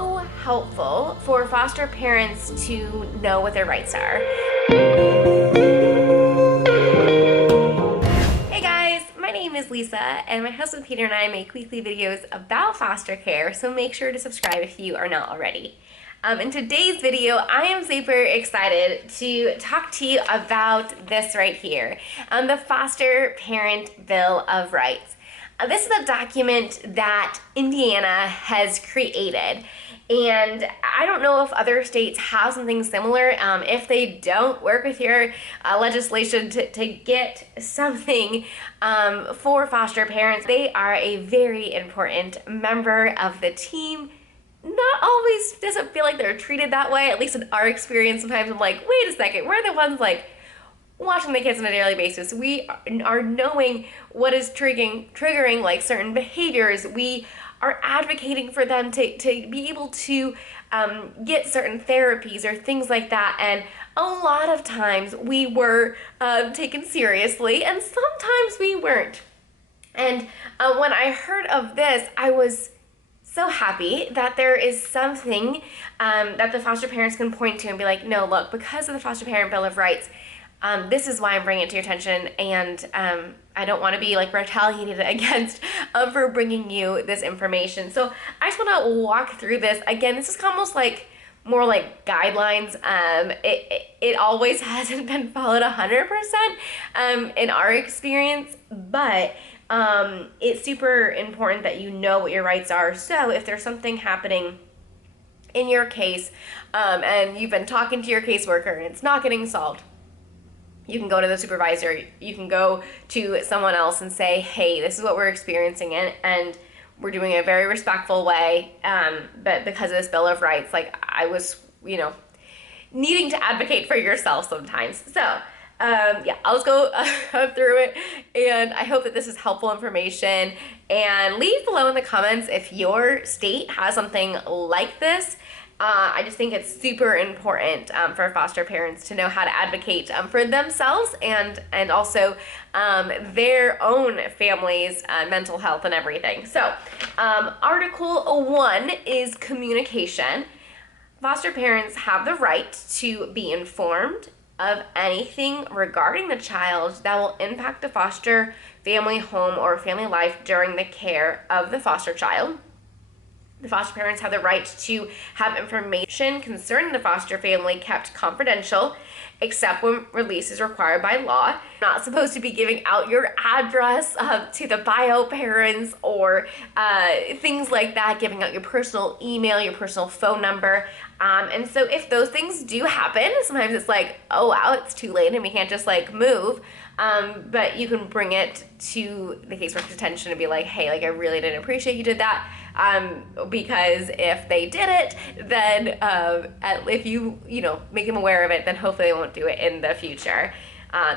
so helpful for foster parents to know what their rights are. Hey guys, my name is Lisa, and my husband Peter and I make weekly videos about foster care, so make sure to subscribe if you are not already. In today's video, I am super excited to talk to you about this right here, the Foster Parent Bill of Rights. This is a document that Indiana has created, and I don't know if other states have something similar. If they don't, work with your legislation to get something for foster parents. They are a very important member of the team. Not always doesn't feel like they're treated that way, at least in our experience. Sometimes I'm like, wait a second, we're the ones like watching the kids on a daily basis. We are knowing what is triggering like certain behaviors. We are advocating for them to be able to get certain therapies or things like that. And a lot of times we were taken seriously, and sometimes we weren't. And when I heard of this, I was so happy that there is something that the foster parents can point to and be like, no, look, because of the Foster Parent Bill of Rights, this is why I'm bringing it to your attention, and I don't want to be like retaliated against for bringing you this information. So I just want to walk through this. Again, this is almost like more like guidelines. It always hasn't been followed 100% in our experience, but it's super important that you know what your rights are. So if there's something happening in your case and you've been talking to your caseworker and it's not getting solved, you can go to the supervisor, you can go to someone else and say, hey, this is what we're experiencing, and we're doing it in a very respectful way, but because of this Bill of Rights, like I was, needing to advocate for yourself sometimes. So yeah, I'll just go through it, and I hope that this is helpful information. And leave below in the comments if your state has something like this. I just think it's super important for foster parents to know how to advocate for themselves and also their own families' mental health and everything. So Article 1 is communication. Foster parents have the right to be informed of anything regarding the child that will impact the foster family home or family life during the care of the foster child. The foster parents have the right to have information concerning the foster family kept confidential, except when release is required by law. You're not supposed to be giving out your address to the bio parents or things like that, giving out your personal email, your personal phone number. And so if those things do happen, sometimes it's like, oh wow, it's too late and we can't just like move. But you can bring it to the caseworker's attention and be like, hey, like I really didn't appreciate you did that. Because if they did it, then if you make them aware of it, then hopefully they won't do it in the future.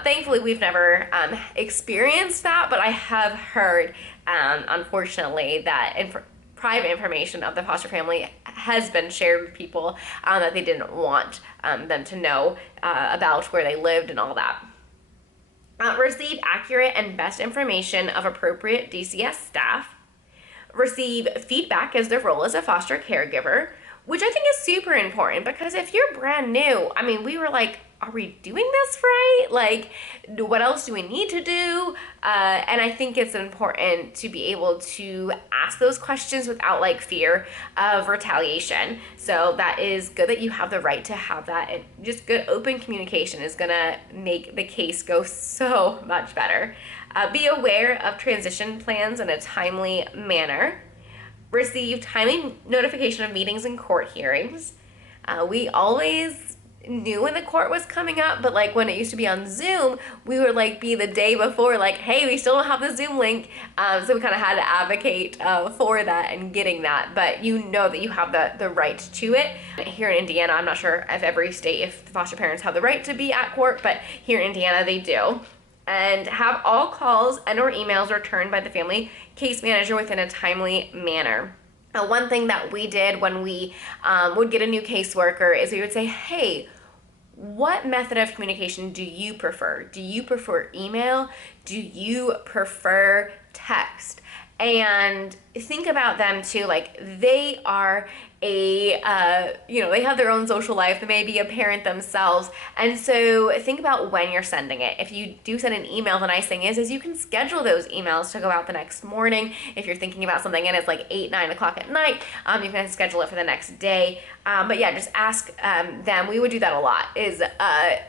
Thankfully, we've never experienced that, but I have heard, unfortunately, that private information of the foster family has been shared with people that they didn't want them to know about where they lived and all that. Receive accurate and best information of appropriate DCS staff. Receive feedback as their role as a foster caregiver, which I think is super important, because if you're brand new, I mean, we were like, are we doing this right? Like, what else do we need to do? And I think it's important to be able to ask those questions without like fear of retaliation. So that is good that you have the right to have that, and just good open communication is gonna make the case go so much better. Be aware of transition plans in a timely manner. Receive timely notification of meetings and court hearings. We always knew when the court was coming up, but like when it used to be on Zoom, we would like be the day before like, hey, we still don't have the Zoom link. So we kind of had to advocate for that and getting that, but you know that you have the right to it. Here in Indiana, I'm not sure if every state, if the foster parents have the right to be at court, but here in Indiana they do. And have all calls and or emails returned by the family case manager within a timely manner. One thing that we did when we would get a new caseworker is we would say, hey, what method of communication do you prefer? Do you prefer email? Do you prefer text? And think about them too, like they are they have their own social life. They may be a parent themselves. And so think about when you're sending it. If you do send an email, the nice thing is you can schedule those emails to go out the next morning. If you're thinking about something and it's like 8, 9 o'clock at night, you can schedule it for the next day. But yeah, just ask them. We would do that a lot, is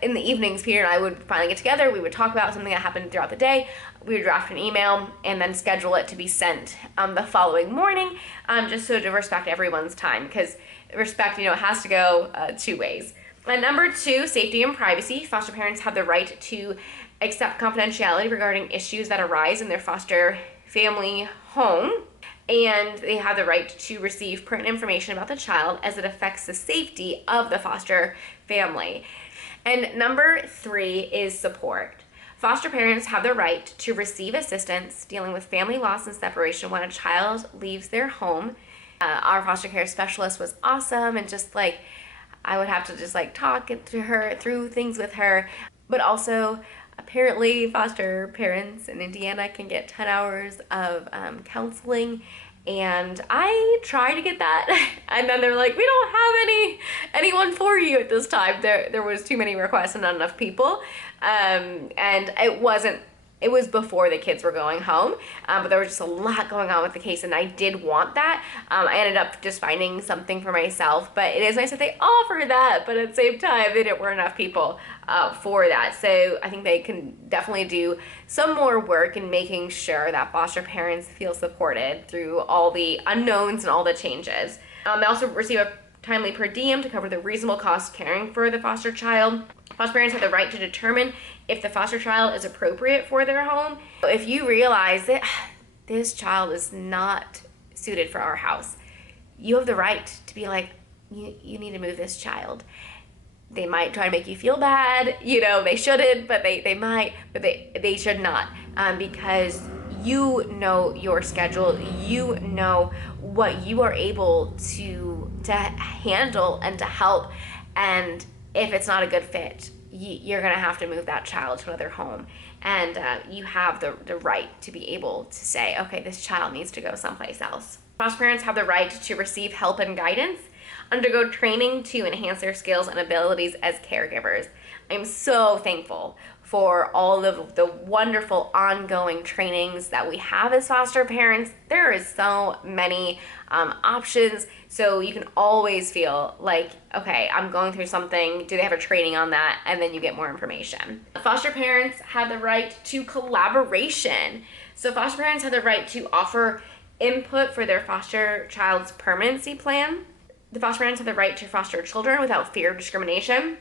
in the evenings, Peter and I would finally get together. We would talk about something that happened throughout the day. We would draft an email and then schedule it to be sent the following morning, just so to respect everyone's time, because respect, it has to go 2 ways. And number 2, safety and privacy. Foster parents have the right to accept confidentiality regarding issues that arise in their foster family home. And they have the right to receive pertinent information about the child as it affects the safety of the foster family. And number 3 is support. Foster parents have the right to receive assistance dealing with family loss and separation when a child leaves their home. Our foster care specialist was awesome, and just like I would have to just like talk to her through things with her. But also, apparently foster parents in Indiana can get 10 hours of counseling, and I tried to get that, and then they're like, we don't have anyone for you at this time. There was too many requests and not enough people, and it was before the kids were going home, but there was just a lot going on with the case, and I did want that. I ended up just finding something for myself, but it is nice that they offer that, but at the same time, there weren't enough people for that. So I think they can definitely do some more work in making sure that foster parents feel supported through all the unknowns and all the changes. They also receive a timely per diem to cover the reasonable cost caring for the foster child. Foster parents have the right to determine if the foster child is appropriate for their home. If you realize that this child is not suited for our house, you have the right to be like, you need to move this child. They might try to make you feel bad, they shouldn't, but they might, but they should not, because you know your schedule, you know what you are able to handle and to help, and if it's not a good fit, you're gonna have to move that child to another home, and you have the right to be able to say, okay, this child needs to go someplace else. Foster parents have the right to receive help and guidance, undergo training to enhance their skills and abilities as caregivers. I'm so thankful for all of the wonderful ongoing trainings that we have as foster parents. There is so many options, so you can always feel like, okay, I'm going through something, do they have a training on that? And then you get more information. Foster parents have the right to collaboration. So foster parents have the right to offer input for their foster child's permanency plan. The foster parents have the right to foster children without fear of discrimination.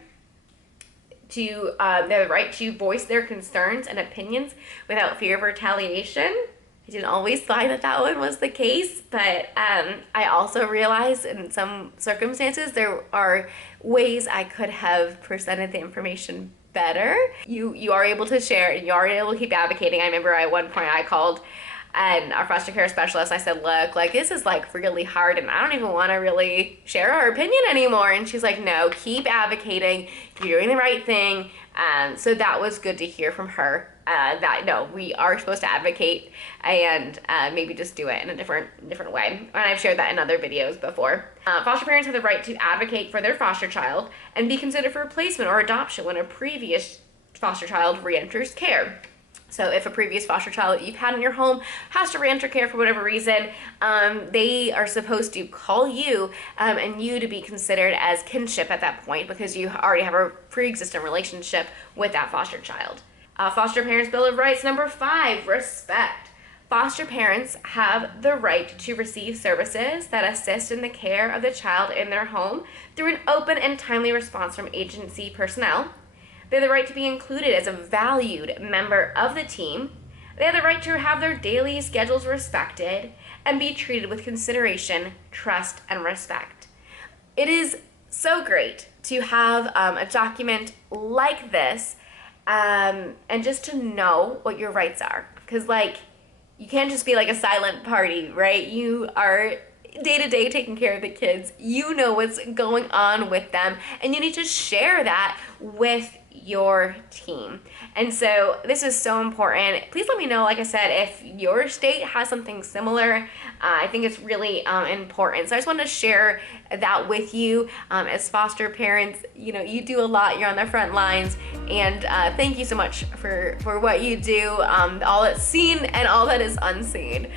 They have the right to voice their concerns and opinions without fear of retaliation. I didn't always find that one was the case, but I also realized in some circumstances there are ways I could have presented the information better. You are able to share, and you are able to keep advocating. I remember at one point I called and our foster care specialist, I said, look, like this is like really hard and I don't even want to really share our opinion anymore. And she's like, no, keep advocating, you're doing the right thing. So that was good to hear from her, that no, we are supposed to advocate and maybe just do it in a different way. And I've shared that in other videos before. Foster parents have the right to advocate for their foster child and be considered for placement or adoption when a previous foster child re-enters care. So if a previous foster child that you've had in your home has to re-enter care for whatever reason, they are supposed to call you and you to be considered as kinship at that point because you already have a pre-existing relationship with that foster child. Foster Parents Bill of Rights number 5, respect. Foster parents have the right to receive services that assist in the care of the child in their home through an open and timely response from agency personnel. They have the right to be included as a valued member of the team. They have the right to have their daily schedules respected and be treated with consideration, trust, and respect. It is so great to have a document like this and just to know what your rights are. Because, like, you can't just be like a silent party, right? You are day-to-day taking care of the kids. You know what's going on with them, and you need to share that with your team. And so this is so important. Please let me know, like I said, if your state has something similar. I think it's really important. So I just wanted to share that with you. As foster parents, you know, you do a lot. You're on the front lines, and thank you so much for what you do, all that's seen and all that is unseen.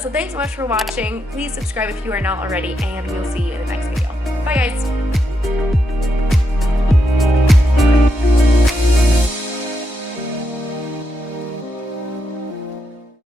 So thanks so much for watching. Please subscribe if you are not already, and we'll see you in the next video. Bye guys.